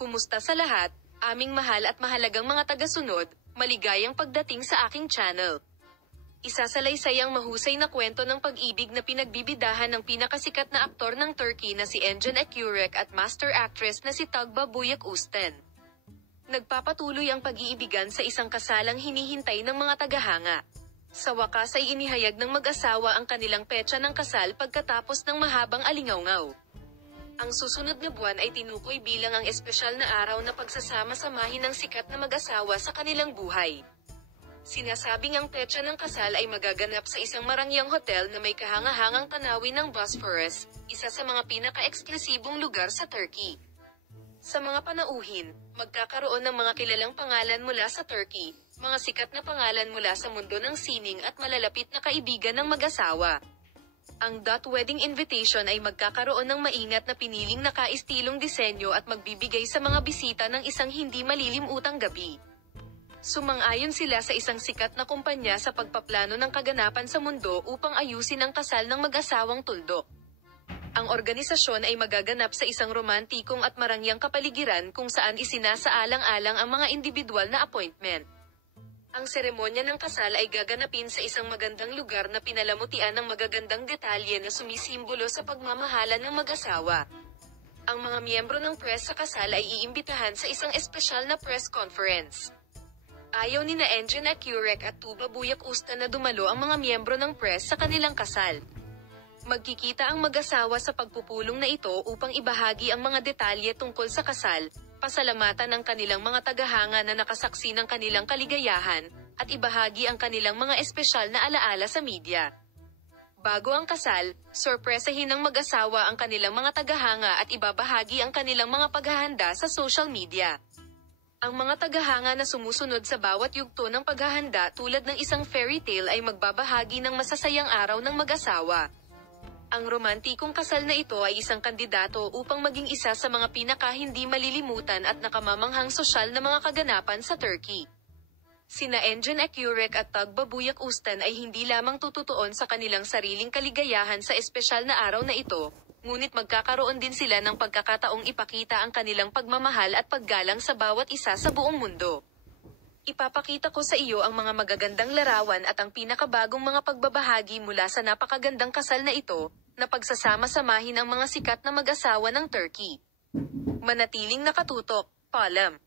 Kumusta sa lahat, aming mahal at mahalagang mga tagasunod, maligayang pagdating sa aking channel. Isasalaysay ang mahusay na kwento ng pag-ibig na pinagbibidahan ng pinakasikat na aktor ng Turkey na si Engin Akyurek at master actress na si Tuğba Büyük Üstün. Nagpapatuloy ang pag-iibigan sa isang kasalang hinihintay ng mga tagahanga. Sa wakas ay inihayag ng mag-asawa ang kanilang petsa ng kasal pagkatapos ng mahabang alingawngaw. Ang susunod na buwan ay tinukoy bilang ang espesyal na araw na pagsasama-samahin ng sikat na mag-asawa sa kanilang buhay. Sinasabing ang petsa ng kasal ay magaganap sa isang marangyang hotel na may kahangahangang tanawin ng Bosphorus, isa sa mga pinaka-eksklusibong lugar sa Turkey. Sa mga panauhin, magkakaroon ng mga kilalang pangalan mula sa Turkey, mga sikat na pangalan mula sa mundo ng sining at malalapit na kaibigan ng mag-asawa. Ang wedding invitation ay magkakaroon ng maingat na piniling nakaistilong disenyo at magbibigay sa mga bisita ng isang hindi malilimutang gabi. Sumang-ayon sila sa isang sikat na kumpanya sa pagpaplano ng kaganapan sa mundo upang ayusin ang kasal ng mag-asawang tuldok. Ang organisasyon ay magaganap sa isang romantikong at marangyang kapaligiran kung saan isinasaalang-alang ang mga individual na appointment. Ang seremonya ng kasal ay gaganapin sa isang magandang lugar na pinalamutian ng magagandang detalye na sumisimbolo sa pagmamahalan ng mag-asawa. Ang mga miyembro ng press sa kasal ay iimbitahan sa isang espesyal na press conference. Ayaw ni Engin Akyurek at Tuğba Büyük Üstün na dumalo ang mga miyembro ng press sa kanilang kasal. Magkikita ang mag-asawa sa pagpupulong na ito upang ibahagi ang mga detalye tungkol sa kasal, pasalamatan ang kanilang mga tagahanga na nakasaksi ng kanilang kaligayahan, at ibahagi ang kanilang mga espesyal na alaala sa media. Bago ang kasal, sorpresahin ng mag-asawa ang kanilang mga tagahanga at ibabahagi ang kanilang mga paghahanda sa social media. Ang mga tagahanga na sumusunod sa bawat yugto ng paghahanda tulad ng isang fairy tale ay magbabahagi ng masasayang araw ng mag-asawa. Ang romantikong kasal na ito ay isang kandidato upang maging isa sa mga pinaka-hindi malilimutan at nakamamanghang sosyal na mga kaganapan sa Turkey. Sina Engin Akyurek at Tuğba Büyük Üstün ay hindi lamang tututuon sa kanilang sariling kaligayahan sa espesyal na araw na ito, ngunit magkakaroon din sila ng pagkakataong ipakita ang kanilang pagmamahal at paggalang sa bawat isa sa buong mundo. Ipapakita ko sa iyo ang mga magagandang larawan at ang pinakabagong mga pagbabahagi mula sa napakagandang kasal na ito, na pagsasama-samahin ang mga sikat na mag-asawa ng Turkey. Manatiling nakatutok, paalam.